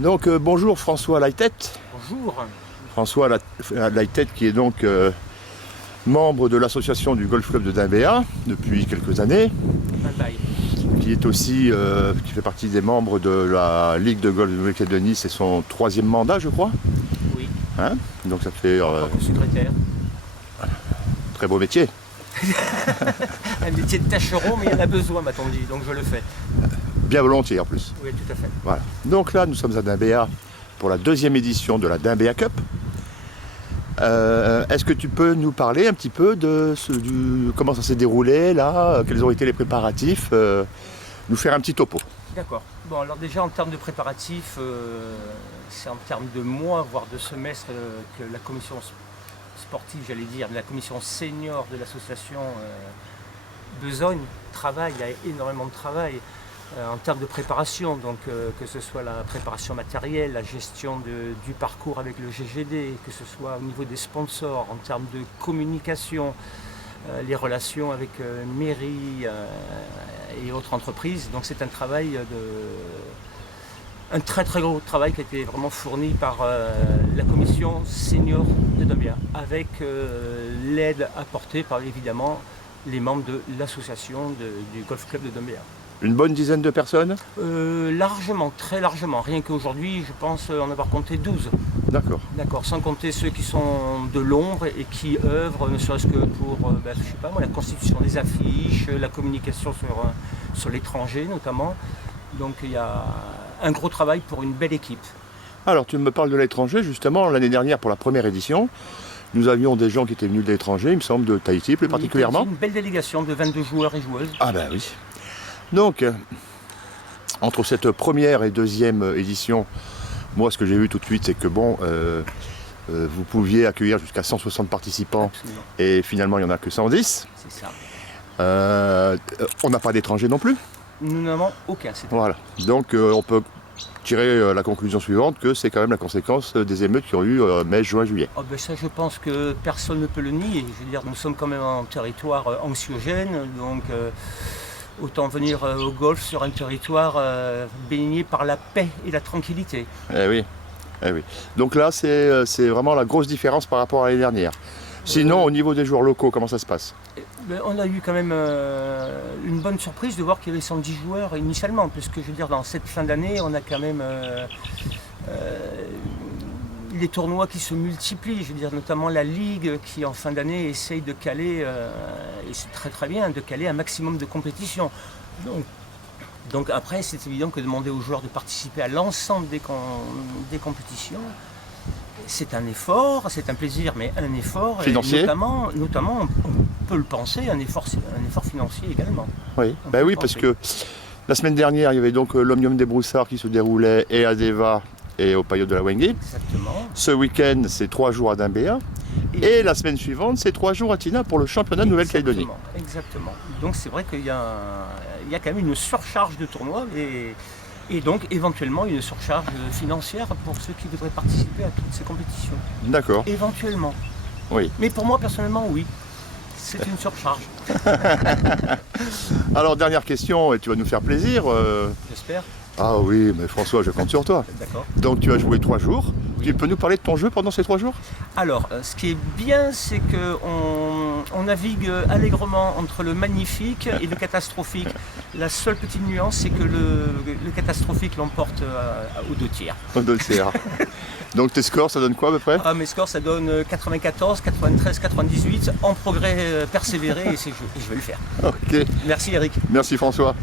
Donc bonjour François Laytête. Bonjour. François Laytête qui est donc membre de l'association du Golf Club de Dimbéa depuis quelques années. Bye. Qui est aussi, qui fait partie des membres de la Ligue de Golf de Nouvelle-Calédonie. C'est son 3e mandat je crois. Oui. Hein, donc ça fait... En tant que secrétaire. Très beau métier. Un métier de tâcheron, mais il y en a besoin, m'a-t-on dit, donc je le fais. Bien volontiers en plus. Oui, tout à fait. Voilà. Donc là, nous sommes à Dimbéa pour la 2e édition de la Dimbéa Cup. Est-ce que tu peux nous parler un petit peu de comment ça s'est déroulé là, quels ont été les préparatifs, nous faire un petit topo. D'accord. Bon, alors déjà en termes de préparatifs, c'est en termes de mois, voire de semestres, que la commission sportive, j'allais dire, la commission senior de l'association besogne, travaille, il y a énormément de travail. En termes de préparation, donc que ce soit la préparation matérielle, la gestion du parcours avec le GGD, que ce soit au niveau des sponsors, en termes de communication, les relations avec mairie et autres entreprises. Donc c'est un travail un très gros travail qui a été vraiment fourni par la commission senior de Dimbéa, avec l'aide apportée par évidemment les membres de l'association du Golf Club de Dimbéa. Une bonne dizaine de personnes? Largement, très largement. Rien qu'aujourd'hui, je pense en avoir compté 12. D'accord. D'accord, sans compter ceux qui sont de l'ombre et qui œuvrent, ne serait-ce que pour je sais pas moi, la constitution des affiches, la communication sur l'étranger notamment. Donc il y a un gros travail pour une belle équipe. Alors tu me parles de l'étranger, justement, l'année dernière pour la 1re édition, nous avions des gens qui étaient venus de l'étranger, il me semble de Tahiti plus particulièrement. Une belle délégation de 22 joueurs et joueuses. Ah ben oui. Donc, entre cette 1re et 2e édition, moi ce que j'ai vu tout de suite, c'est que bon, vous pouviez accueillir jusqu'à 160 participants. Absolument. Et finalement il n'y en a que 110. C'est ça. On n'a pas d'étrangers non plus. Nous n'avons aucun. Voilà. Donc on peut tirer la conclusion suivante que c'est quand même la conséquence des émeutes qui ont eu mai, juin, juillet. Oh ben ça, je pense que personne ne peut le nier. Je veux dire, nous sommes quand même en territoire anxiogène, donc autant venir au golf sur un territoire baigné par la paix et la tranquillité. Eh oui. Eh oui. Donc là, c'est vraiment la grosse différence par rapport à l'année dernière. Sinon, au niveau des joueurs locaux, comment ça se passe? On a eu quand même une bonne surprise de voir qu'il y avait 110 joueurs initialement, puisque je veux dire, dans cette fin d'année, on a quand même les tournois qui se multiplient, je veux dire, notamment la Ligue qui en fin d'année essaye de caler, et c'est très bien, de caler un maximum de compétitions. Donc après, c'est évident que demander aux joueurs de participer à l'ensemble des compétitions, c'est un effort, c'est un plaisir, mais un effort financier. Et notamment, on peut le penser, un effort financier également. Oui, ben oui, parce que la semaine dernière, il y avait donc l'Omnium des Broussards qui se déroulait et à Deva et au Paillot de la Wengui. Exactement. Ce week-end, c'est 3 jours à Dimbéa. Et la semaine suivante, c'est 3 jours à Tina pour le championnat de Nouvelle-Calédonie. Exactement. Donc c'est vrai qu'il y a quand même une surcharge de tournois et donc éventuellement une surcharge financière pour ceux qui devraient participer à toutes ces compétitions. D'accord. Éventuellement. Oui. Mais pour moi personnellement, oui. C'est une surcharge. Alors dernière question, et tu vas nous faire plaisir. J'espère. Ah oui, mais François, je compte sur toi. D'accord. Donc tu as joué 3 jours. Oui. Tu peux nous parler de ton jeu pendant ces 3 jours? Alors, ce qui est bien, c'est qu'on navigue allègrement entre le magnifique et le catastrophique. La seule petite nuance, c'est que le catastrophique l'emporte aux 2 tiers. Aux 2 tiers. Donc tes scores, ça donne quoi à peu près? Mes scores, ça donne 94, 93, 98, en progrès persévéré, et je vais le faire. Ok. Merci Eric. Merci François.